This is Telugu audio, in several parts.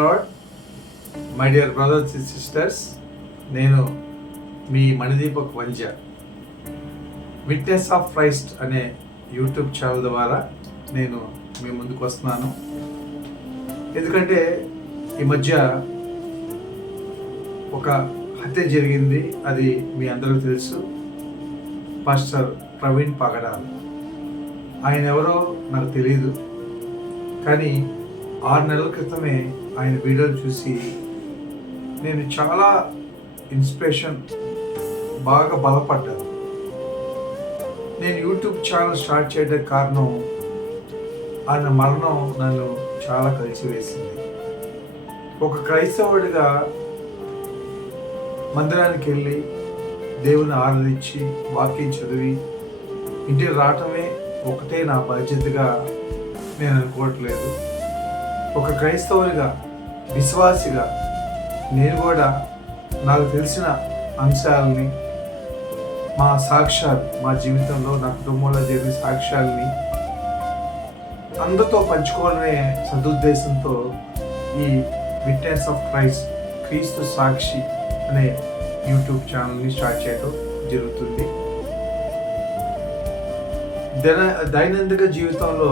Lord my dear brothers and sisters నేను మీ Manideepak Vanja witness of Christ అనే యూట్యూబ్ ఛానల్ ద్వారా నేను మీ ముందుకు వస్తున్నాను. ఎందుకంటే ఈ మధ్య ఒక హత్య జరిగింది అది మీ అందరూ తెలుసు. పాస్టర్ ప్రవీణ్ పగడాల్. ఆయన ఎవరో నాకు తెలియదు కానీ ఆరు నెలల క్రితమే ఆయన వీడియోలు చూసి నేను చాలా ఇన్స్పిరేషన్ బాగా బలపడ్డాను. నేను యూట్యూబ్ ఛానల్ స్టార్ట్ చేయడానికి కారణం ఆయన మరణం నన్ను చాలా కలిసివేసింది. ఒక క్రైస్తవుడిగా మందిరానికి వెళ్ళి దేవుని ఆరాధించి వాక్యం చదివి ఇంటికి రావటమే ఒకటే నా బాధ్యతగా నేను అనుకోవట్లేదు. ఒక క్రైస్తవునిగా విశ్వాసిగా నేను కూడా నాకు తెలిసిన అంశాలని మా సాక్ష్యాలు మా జీవితంలో నా కుటుంబంలో జరిగిన సాక్ష్యాలని అందరితో పంచుకోవాలనే సదుద్దేశంతో ఈ విట్నెస్ ఆఫ్ క్రైస్ట్ క్రీస్తు సాక్షి అనే యూట్యూబ్ ఛానల్ని స్టార్ట్ చేయడం జరుగుతుంది. దైన దైనందిక జీవితంలో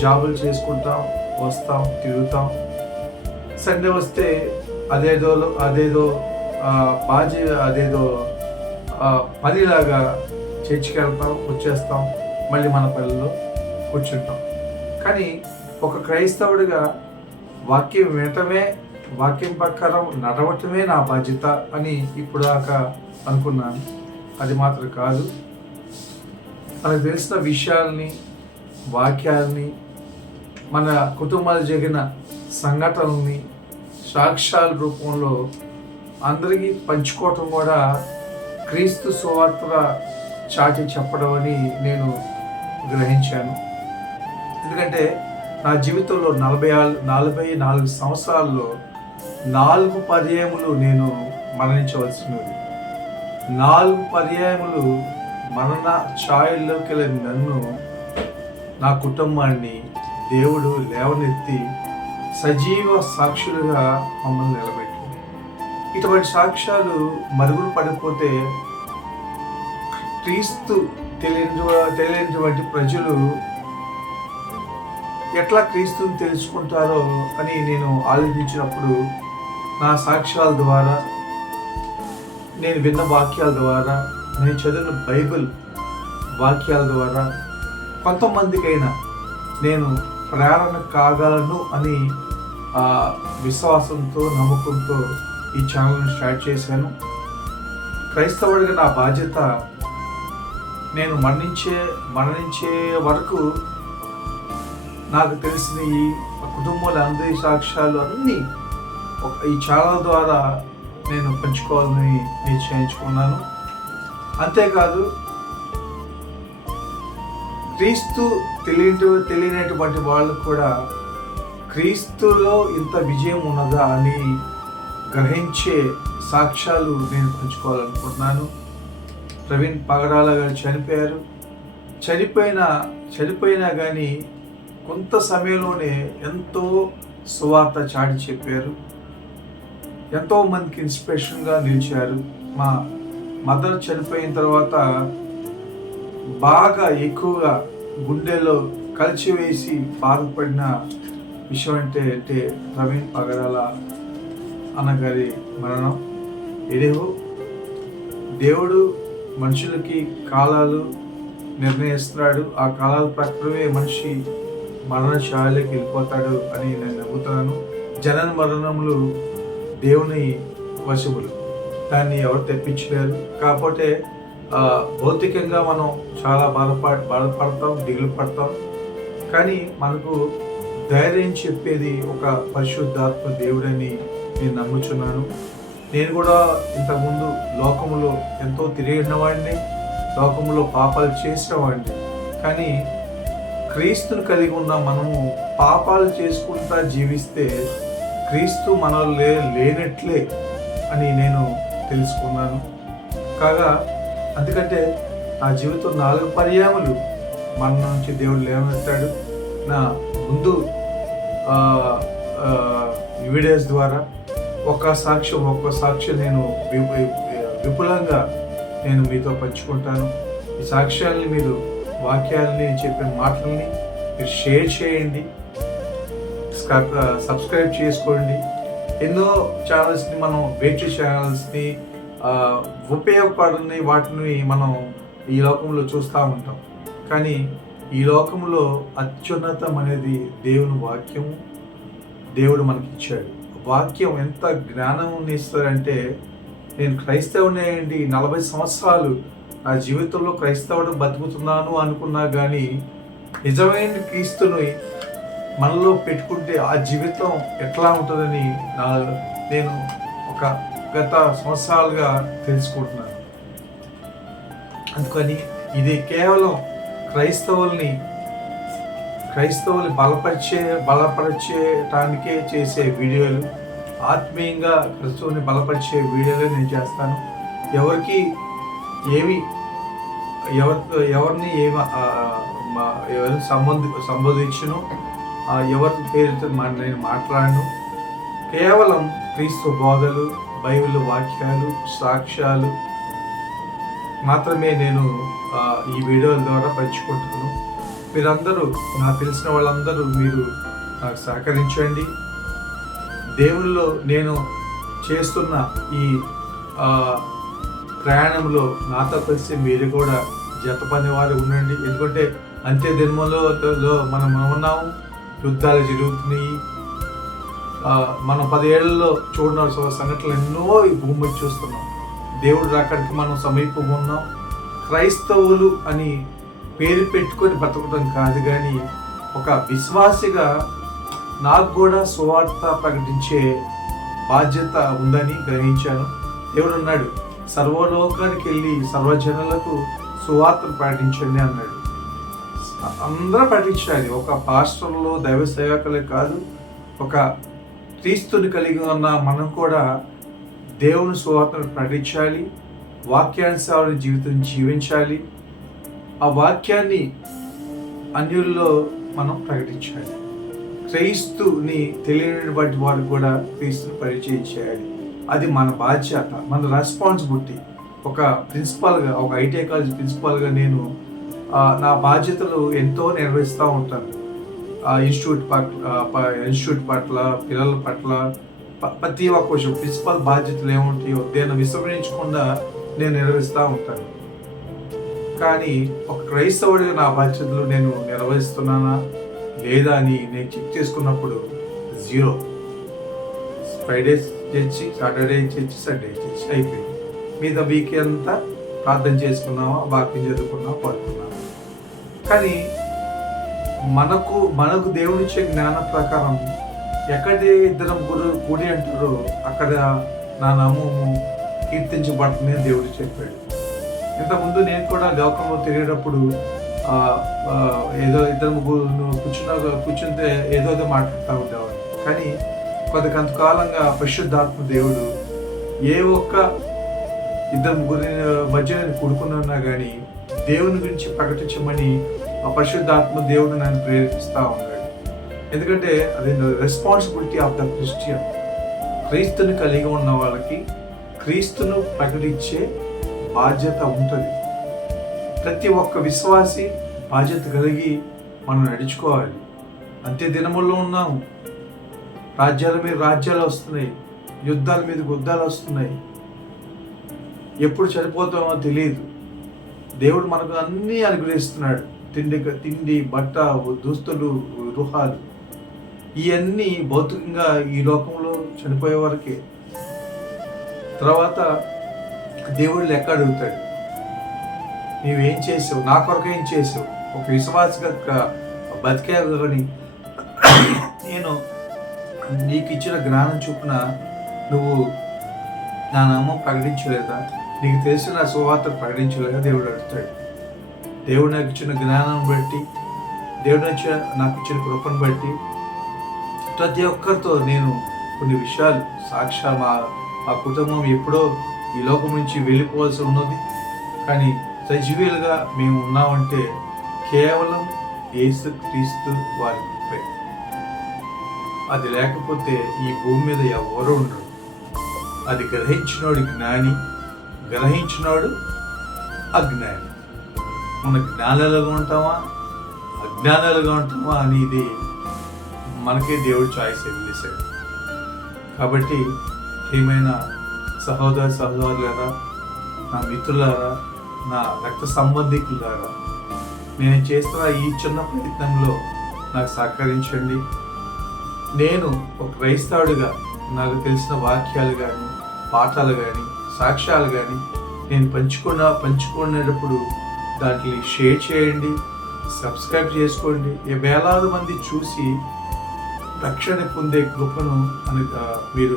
జాబులు చేసుకుంటాం వస్తాం తిరుగుతాం. సండే వస్తే అదేదో అదేదో బాజీ అదేదో పనిలాగా చర్చికి వెళ్తాం వచ్చేస్తాం మళ్ళీ మన పల్లెల్లో కూర్చుంటాం. కానీ ఒక క్రైస్తవుడిగా వాక్యం వినటమే వాక్యం ప్రకారం నడవటమే నా బాధ్యత అని ఇప్పుడు దాకా అనుకున్నాను. అది మాత్రం కాదు. మనకు తెలిసిన విషయాల్ని వాక్యాల్ని మన కుటుంబాలు జరిగిన సంఘటనల్ని సాక్ష్యాల రూపంలో అందరికీ పంచుకోవటం కూడా క్రీస్తు సువార్తగా చాటి చెప్పడం అని నేను గ్రహించాను. ఎందుకంటే నా జీవితంలో నలభై ఆరు నలభై నాలుగు సంవత్సరాల్లో నాలుగు పర్యాయములు నేను మరణించవలసినది నాలుగు పర్యాయములు మరణ ఛాయల్లోకి వెళ్ళిన నన్ను నా కుటుంబాన్ని దేవుడు లేవనెత్తి సజీవ సాక్షులుగా మమ్మల్ని నిలబెట్టింది ఇటువంటి సాక్ష్యాలు మరుగులు పడిపోతే క్రీస్తు తెలియని తెలియనటువంటి ప్రజలు ఎట్లా క్రీస్తుని తెలుసుకుంటారో అని నేను ఆలోచించినప్పుడు నా సాక్ష్యాల ద్వారా నేను విన్న వాక్యాల ద్వారా నేను చదివిన బైబిల్ వాక్యాల ద్వారా కొంతమందికైనా నేను ప్రేరణ కాగలను అని విశ్వాసంతో నమ్మకంతో ఈ ఛానల్ని స్టార్ట్ చేశాను. క్రైస్తవుడిగా నా బాధ్యత నేను మరణించే మరణించే వరకు నాకు తెలిసిన ఈ కుటుంబంలో అందరి సాక్ష్యాలు అన్నీ ఈ ఛానల్ ద్వారా నేను పంచుకోవాలని నిశ్చయించుకున్నాను. అంతేకాదు క్రీస్తు తెలియని తెలియనటువంటి వాళ్ళకు కూడా క్రీస్తులో ఇంత విజయం ఉన్నదా అని గ్రహించే సాక్ష్యాలు నేను పంచుకోవాలనుకుంటున్నాను. ప్రవీణ్ పగడాల గారు చనిపోయారు. చనిపోయిన చనిపోయినా కానీ కొంత సమయంలోనే ఎంతో సువార్త చాటి చెప్పారు. ఎంతో మందికి ఇన్స్పిరేషన్గా నిలిచారు. మా మదర్ చనిపోయిన తర్వాత బాగా ఎక్కువగా గుండెలో కలిచివేసి బాధపడిన విషయం అంటే అంటే ప్రవీణ్ పగడాల అన్నగారి మరణం. ఇదేవో దేవుడు మనుషులకి కాలాలు నిర్ణయిస్తున్నాడు. ఆ కాలాల ప్రకారమే మనిషి మరణశాలకి వెళ్ళిపోతాడు అని నేను నమ్ముతున్నాను. జనన మరణములు దేవుని వశములు. దాన్ని ఎవరు తెప్పించలేరు. కాకపోతే భౌతికంగా మనం చాలా బాధపడ బాధపడతాం దిగులు పడతాం. కానీ మనకు ధైర్యం చెప్పేది ఒక పరిశుద్ధాత్మ దేవుడని నేను నమ్ముచున్నాను. నేను కూడా ఇంతకుముందు లోకములో ఎంతో తిరిగిన వాడిని లోకంలో పాపాలు చేసిన వాడిని కానీ క్రీస్తుని కలిగి ఉన్న మనము పాపాలు చేసుకుంటా జీవిస్తే క్రీస్తు మనలో లేనట్లే అని నేను తెలుసుకున్నాను. కాగా అందుకంటే నా జీవితం నాలుగు పర్యాములు మన నుంచి దేవుడు లేవనెత్తాడు. నా ముందు వీడియోస్ ద్వారా ఒక సాక్ష్యం ఒక్క సాక్ష్యం నేను విపులంగా నేను మీతో పంచుకుంటాను. ఈ సాక్ష్యాలని మీరు వాక్యాలని చెప్పే చెప్పిన మాటల్ని మీరు షేర్ చేయండి. సబ్స్క్రైబ్ చేసుకోండి. ఎన్నో ఛానల్స్ని మనం వేటి ఛానల్స్ని ఉపయోగపడని వాటిని మనం ఈ లోకంలో చూస్తూ ఉంటాం. కానీ ఈ లోకంలో అత్యున్నతం అనేది దేవుని వాక్యము. దేవుడు మనకి ఇచ్చాడు వాక్యం ఎంత జ్ఞానం ఇస్తారంటే నేను క్రైస్తవునే అండి నలభై సంవత్సరాలు నా జీవితంలో క్రైస్తవుడు బతుకుతున్నాను అనుకున్నా కానీ నిజమైన క్రీస్తుని మనలో పెట్టుకుంటే ఆ జీవితం ఎట్లా ఉంటుందని నా నేను ఒక గత సంవత్సరాలుగా తెలుసుకుంటున్నాను. అందుకని ఇది కేవలం క్రైస్తవుల్ని క్రైస్తవుల్ని బలపరిచే బలపరిచేటానికే చేసే వీడియోలు ఆత్మీయంగా క్రైస్తవుని బలపరిచే వీడియోలు నేను చేస్తాను. ఎవరికి ఏమి ఎవరి ఎవరిని ఏమి ఎవరిని సంబంధి సంబోధించను ఆ, ఎవరి పేరుతో నేను మాట్లాడను. కేవలం క్రీస్తు బోధలు బైబిల్ వాక్యాలు సాక్ష్యాలు మాత్రమే నేను ఈ వీడియోల ద్వారా పంచుకుంటాను మీరందరూ నాకు తెలిసిన వాళ్ళందరూ మీరు నాకు సహకరించండి. దేవుల్లో నేను చేస్తున్న ఈ ప్రయాణంలో నాతో కలిసి మీరు కూడా జతపని వారు ఉండండి. ఎందుకంటే అంత్య దినములో మనం ఉన్నాము. యుద్ధాలు జరుగుతున్నాయి. మనం పదేళ్ళలో చూడాల్సిన సంఘటనలు ఎన్నో ఈ భూమి చూస్తున్నాం. దేవుడు రాకడికి మనం సమీపం ఉన్నాం. క్రైస్తవులు అని పేరు పెట్టుకొని బతకడం కాదు కానీ ఒక విశ్వాసిగా నాకు కూడా సువార్త ప్రకటించే బాధ్యత ఉందని గ్రహించాను. దేవుడు అన్నాడు సర్వలోకానికి వెళ్ళి సర్వజనులకు సువార్తను ప్రకటించండి అన్నాడు. అందరూ ప్రకటించాలి ఒక పాస్టర్లో దైవ సేవకులే కాదు ఒక క్రీస్తుని కలిగి ఉన్న మనం కూడా దేవుని సువార్తను ప్రకటించాలి వాక్యానుసార జీవితం జీవించాలి. ఆ వాక్యాన్ని అన్యుల్లో మనం ప్రకటించాలి. క్రైస్తుని తెలియని బట్టి వారు కూడా క్రీస్తుని పరిచయం చేయాలి. అది మన బాధ్యత మన రెస్పాన్సిబిలిటీ ఒక ప్రిన్సిపాల్గా ఒక ఐటీఐ కాలేజ్ ప్రిన్సిపాల్గా నేను నా బాధ్యతలు ఎంతో నిర్వహిస్తూ ఉంటాను. ఆ ఇన్స్టిట్యూట్ పట్ల ఇన్స్టిట్యూట్ పట్ల పిల్లల పట్ల ప్రతి ఒక్క విషయం ప్రిన్సిపల్ బాధ్యతలు ఏముంటాయో దేన్ని విస్మరించకుండా నేను నిర్వహిస్తూ ఉంటాను. కానీ ఒక క్రైస్తవుడిగా నా బాధ్యతలు నేను నిర్వహిస్తున్నానా? లేదా అని నేను చెక్ చేసుకున్నప్పుడు zero Friday church Saturday church Sunday church అయిపోయింది. మీద వీక్ అంతా ప్రార్థన చేసుకున్నామా వాక్యం చదువుకున్నామా పడుకున్నామా కానీ మనకు మనకు దేవుడిచ్చే జ్ఞానం ప్రకారం ఎక్కడి ఇద్దరు గురువు కూడి అంటారో అక్కడ నా నామము కీర్తించబడుతుందని దేవుడు చెప్పాడు. ఇంతకుముందు నేను కూడా లోకంలో తిరిగేటప్పుడు ఏదో ఇద్దరు ముగ్గురు కూర్చున్న కూర్చుంటే ఏదో ఏదో మాట్లాడుతూ ఉండేవాడు కానీ కొద్ది కొంతకాలంగా పరిశుద్ధాత్మ దేవుడు ఏ ఒక్క ఇద్దరు ముగ్గురి మధ్య నేను కూడుకున్నా కానీ దేవుని గురించి ప్రకటించమని ఆ పరిశుద్ధాత్మ దేవుడు నన్ను ప్రేరేపిస్తూ ఉన్నాడు. ఎందుకంటే అది రెస్పాన్సిబిలిటీ ఆఫ్ ద క్రిస్టియన్ క్రీస్తుని కలిగి ఉన్న వాళ్ళకి క్రీస్తును ప్రకటించే బాధ్యత ఉంటుంది. ప్రతి ఒక్క విశ్వాసి బాధ్యత కలిగి మనం నడుచుకోవాలి. అంతే దినముల్లో ఉన్నాము. రాజ్యాల మీద రాజ్యాలు వస్తున్నాయి. యుద్ధాల మీద యుద్ధాలు వస్తున్నాయి. ఎప్పుడు చనిపోతామో తెలియదు. దేవుడు మనకు అన్నీ అనుగ్రహిస్తున్నాడు. తిండి తిండి బట్ట దుస్తులు గృహాలు. ఇవన్నీ భౌతికంగా ఈ లోకంలో చనిపోయే వరకే. తర్వాత దేవుడు లెక్క అడుగుతాడు. నీవేం చేసావు? నా కొరకు ఏం చేసావు? ఒక విశ్వాసగా క- బతికేదని నేను నీకు ఇచ్చిన జ్ఞానం చూపున నువ్వు నా నామం ప్రకటించలేదా? నీకు తెలిసిన సువార్త ప్రకటించలేదా? దేవుడు అడుగుతాడు. దేవుడు నాకు ఇచ్చిన జ్ఞానం బట్టి దేవుడు నాకు ఇచ్చిన నాకు ఇచ్చిన కృపను బట్టి ప్రతి ఒక్కరితో నేను కొన్ని విషయాలు సాక్షా మా మా కుటుంబం ఎప్పుడో ఈ లోకం నుంచి వెళ్ళిపోవాల్సి ఉన్నది. కానీ సజీవులుగా మేము ఉన్నామంటే కేవలం యేసు క్రీస్తు వారి కృపే. అది లేకపోతే ఈ భూమి మీద ఎవరు ఉండరు. అది గ్రహించినోడు జ్ఞాని గ్రహించినోడు అజ్ఞాని. మన జ్ఞానాలుగా ఉంటామా? అజ్ఞానాలుగా ఉంటామా? అనేది మనకే దేవుడు చాయిస్ ఇవ్వలేసాడు కాబట్టి ప్రియమైన సహోదర సహోదరులారా నా మిత్రులారా నా రక్త సంబంధికులారా నేను చేస్తున్న ఈ చిన్న ప్రయత్నంలో నాకు సహకరించండి. నేను ఒక క్రైస్తవుడిగా నాకు తెలిసిన వాక్యాలు కానీ పాఠాలు కానీ సాక్ష్యాలు కానీ నేను పంచుకున్న పంచుకునేటప్పుడు దాంట్లో షేర్ చేయండి సబ్స్క్రైబ్ చేసుకోండి. వేలాది మంది చూసి రక్షణ పొందే కృపను అనగా మీరు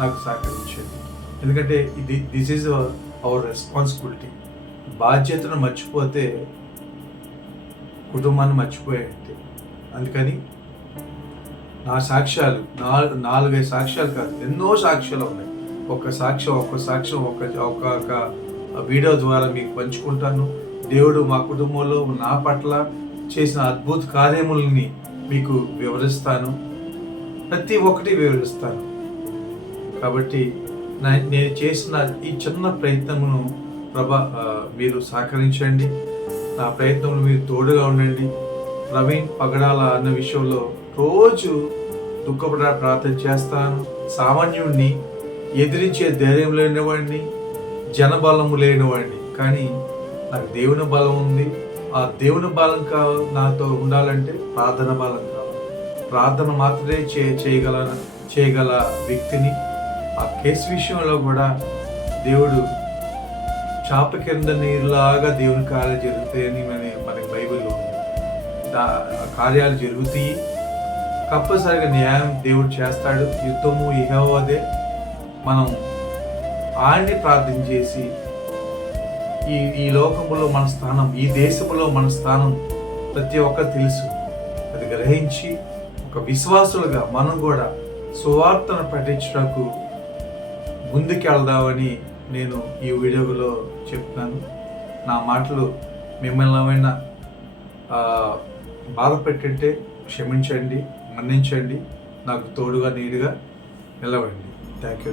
నాకు సహకరించండి. ఎందుకంటే ఇది దిస్ ఈజ్ అవర్ రెస్పాన్సిబిలిటీ బాధ్యతను మర్చిపోతే కుటుంబాన్ని మర్చిపోయాయంటే అందుకని నా సాక్ష్యాలు నాలుగు నాలుగైదు సాక్ష్యాలు కాదు ఎన్నో సాక్ష్యాలు ఉన్నాయి. ఒక సాక్ష్యం ఒక సాక్ష్యం ఒక ఒక్కొక్క వీడియో ద్వారా మీకు పంచుకుంటాను. దేవుడు మా కుటుంబంలో నా పట్ల చేసిన అద్భుత కార్యములని మీకు వివరిస్తాను. ప్రతి ఒక్కటి వివరిస్తాను. కాబట్టి నా- నేను చేసిన ఈ చిన్న ప్రయత్నమును ప్రభా మీరు సహకరించండి. నా ప్రయత్నంలో మీరు తోడుగా ఉండండి. ప్రవీణ్ పగడాల అన్న విషయంలో రోజు దుఃఖపడ ప్రార్థన చేస్తాను. సామాన్యుడిని ఎదిరించే ధైర్యం లేనివాడిని జనబలము లేనివాడిని కానీ నాకు దేవుని బలం ఉంది. ఆ దేవుని బలం కా నాతో ఉండాలంటే ప్రార్థన బలం ప్రార్థన మాత్రమే చే చేయగల చేయగల వ్యక్తిని. ఆ కేసు విషయంలో కూడా దేవుడు చాప కింద నీరులాగా దేవుని కార్యాలు జరుగుతాయని మన మనకి బైబిల్లో ఉంది. దా- కార్యాలు జరుగుతాయి. కంపల్సరిగా న్యాయం దేవుడు చేస్తాడు. యుద్ధము ఇహోవదే మనం ఆయన్ని ప్రార్థన చేసి ఈ ఈ లోకములో మన స్థానం ఈ దేశంలో మన స్థానం ప్రతి ఒక్కరు తెలుసు. అది గ్రహించి ఒక విశ్వాసులుగా మనం కూడా సువార్తను పఠించడానికి ముందుకెళ్దామని నేను ఈ వీడియోలో చెప్తున్నాను. నా మాటలు మిమ్మల్ని ఏమైనా బాధ పెట్టింటే క్షమించండి మన్నించండి నాకు తోడుగా నీడుగా నిలవండి. Thank you